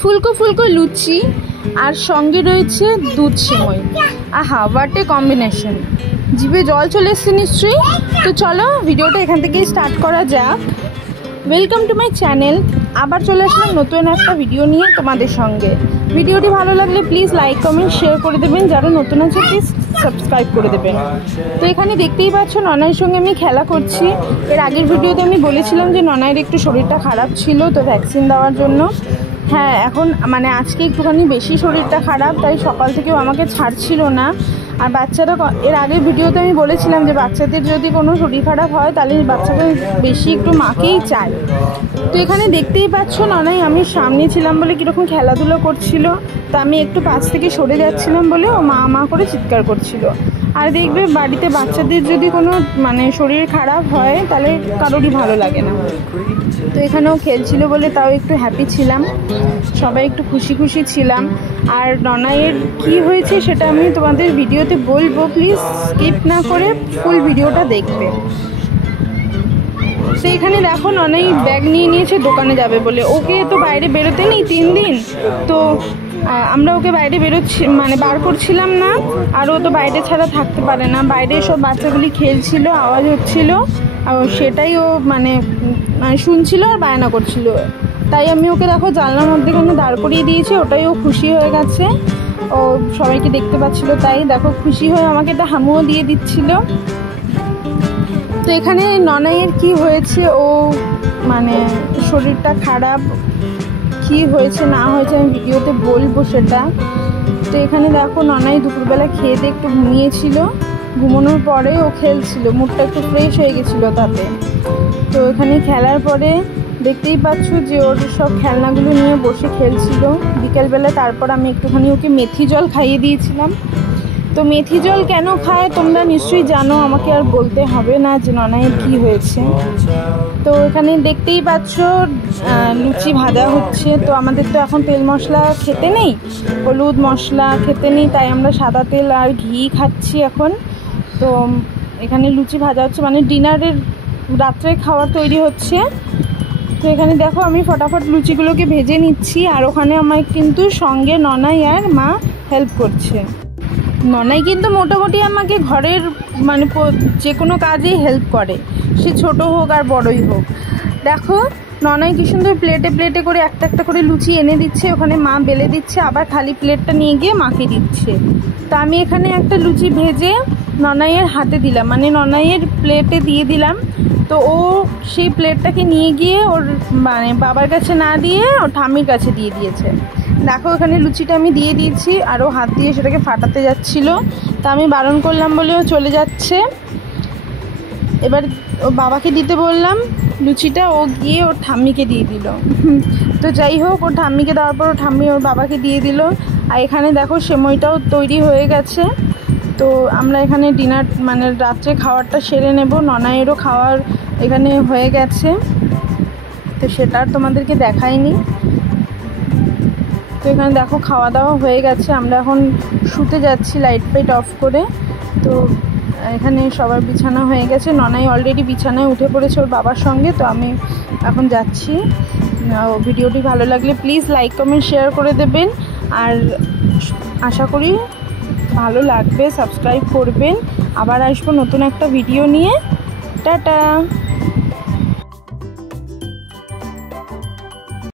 ফুলকো ফুলকো লুচি আর সঙ্গে রয়েছে দুধ সিমই। আহা, হোয়াট এ কম্বিনেশন, জিভে জল চলে এসছে নিশ্চয়ই। তো চলো ভিডিওটা এখান থেকেই স্টার্ট করা যাক। Welcome to my channel. আবার চলে আসলাম নতুন একটা ভিডিও নিয়ে তোমাদের সঙ্গে। ভিডিওটি ভালো লাগলে প্লিজ লাইক কমেন্ট শেয়ার করে দেবেন, যারা নতুন আছে প্লিজ সাবস্ক্রাইব করে দেবেন। তো এখানে দেখতেই পাচ্ছ ননাইয়ের সঙ্গে আমি খেলা করছি। এর আগের ভিডিওতে আমি বলেছিলাম যে ননাইয়ের একটু শরীরটা খারাপ ছিল, তো ভ্যাকসিন দেওয়ার জন্য। হ্যাঁ, এখন মানে আজকে একটুখানি বেশি শরীরটা খারাপ, তাই সকাল থেকেও আমাকে ছাড়ছিল না। আর বাচ্চারা, এর আগের ভিডিওতে আমি বলেছিলাম যে বাচ্চাদের যদি কোনো শরীর খারাপ হয় তাহলে বাচ্চাকে বেশি একটু মাকেই চায়। তো এখানে দেখতেই পাচ্ছ ননাই আমি সামনে ছিলাম বলে কীরকম খেলাধুলো করছিল, তো আমি একটু পাশ থেকে সরে যাচ্ছিলাম বলে ও মা মা করে চিৎকার করছিল। আর দেখবে বাড়িতে বাচ্চাদের যদি কোনো মানে শরীর খারাপ হয় তাহলে কারোরই ভালো লাগে না। তো এখানেও খেলছিল বলে তাও একটু হ্যাপি ছিলাম, সবাই একটু খুশি খুশি ছিলাম। আর ননাইয়ের কি হয়েছে সেটা আমি তোমাদের ভিডিওতে বলবো, প্লিজ স্কিপ না করে ফুল ভিডিওটা দেখবে। তো এখানে দেখো ননাই ব্যাগ নিয়ে নিয়েছে দোকানে যাবে বলে। ওকে তো বাইরে বেরোতে নেই 3 দিন, তো আমরা ওকে বাইরে বেরোচ্ছি মানে বার করছিলাম না। আর ও তো বাইরে ছাড়া থাকতে পারে না, বাইরে সব বাচ্চাগুলি খেলছিল, আওয়াজ হচ্ছিল, আর সেটাই ও মানে শুনছিল আর বায়না করছিল। তাই আমি ওকে দেখো জানলার মধ্যে কোনো দাঁড় করিয়ে দিয়েছি, ওটাই ও খুশি হয়ে গেছে। ও সবাইকে দেখতে পাচ্ছিল, তাই দেখো খুশি হয়ে আমাকে একটা হামুও দিয়ে দিচ্ছিল। তো এখানে ননাইয়ের কি হয়েছে, ও মানে শরীরটা খারাপ, কি হয়েছে না হয়েছে আমি ভিডিওতে বলবো সেটা। তো এখানে দেখো ননাই দুপুরবেলা খেয়ে দিয়ে একটু ঘুমিয়েছিল, ঘুমানোর পরে ও খেলছিল, মুডটা একটু ফ্রেশ হয়ে গেছিলো তাতে। তো এখানে খেলার পরে দেখতেই পাচ্ছ যে ওর সব খেলনাগুলো নিয়ে বসে খেলছিল বিকেলবেলা। তারপর আমি একটুখানি ওকে মেথি জল খাইয়ে দিয়েছিলাম। তো মেথি জল কেন খায় তোমরা নিশ্চয়ই জানো, আমাকে আর বলতে হবে না যে ননাইয়ের কী হয়েছে। তো এখানে দেখতেই পাচ্ছ লুচি ভাজা হচ্ছে। তো আমাদের তো এখন তেল মশলা খেতে নেই, হলুদ মশলা খেতে নেই, তাই আমরা সাদা তেল আর ঘি খাচ্ছি এখন। তো এখানে লুচি ভাজা হচ্ছে, মানে ডিনারের রাত্রে খাওয়ার তৈরি হচ্ছে। তো এখানে দেখো আমি ফটাফট লুচিগুলোকে ভেজে নিচ্ছি, আর ওখানে আমায় কিন্তু সঙ্গে ননাই আর মা হেল্প করছে। ননাই কিন্তু মোটামুটি আমাকে ঘরের মানে যে কোনো কাজেই হেল্প করে, সে ছোট হোক আর বড়ই হোক। দেখো ননাই কি সুন্দর প্লেটে প্লেটে করে একটা একটা করে লুচি এনে দিচ্ছে, ওখানে মা বেলে দিচ্ছে, আবার খালি প্লেটটা নিয়ে গিয়ে মাকে দিচ্ছে। তো আমি এখানে একটা লুচি ভেজে ননাইয়ের হাতে দিলাম, মানে ননাইয়ের প্লেটে দিয়ে দিলাম। তো ও সেই প্লেটটাকে নিয়ে গিয়ে ওর মানে বাবার কাছে না দিয়ে ওর ঠাম্মির কাছে দিয়ে দিয়েছে। দেখো এখানে লুচিটা আমি দিয়ে দিয়েছি, আর ও হাত দিয়ে সেটাকে ফাটাতে যাচ্ছিল, তা আমি বারণ করলাম বলে ও চলে যাচ্ছে। এবার ও বাবাকে দিতে বললাম লুচিটা, ও গিয়ে ওর ঠাম্মিকে দিয়ে দিল। তো যাই হোক, ওর ঠাম্মিকে দেওয়ার পর ওর ঠাম্মি ওর বাবাকে দিয়ে দিল। আর এখানে দেখো সেমইটাও তৈরি হয়ে গেছে। তো আমরা এখানে ডিনার মানে রাত্রে খাওয়ারটা সেরে নেব। ননাইয়েরও খাওয়ার এখানে হয়ে গেছে, তো সেটা আর তোমাদেরকে দেখাইনি। তো এখানে দেখো খাওয়া দাওয়া হয়ে গেছে, আমরা এখন শুতে যাচ্ছি লাইট ফাইট অফ করে। তো এখানে সবার বিছানা হয়ে গেছে, ননাই অলরেডি বিছানায় উঠে পড়েছে ওর বাবার সঙ্গে। তো আমি এখন যাচ্ছি। ভিডিওটি ভালো লাগলে প্লিজ লাইক কমেন্ট শেয়ার করে দেবেন, আর আশা করি ভালো লাগবে, সাবস্ক্রাইব করবেন। আবার আসবো নতুন একটা ভিডিও নিয়ে। টাটা।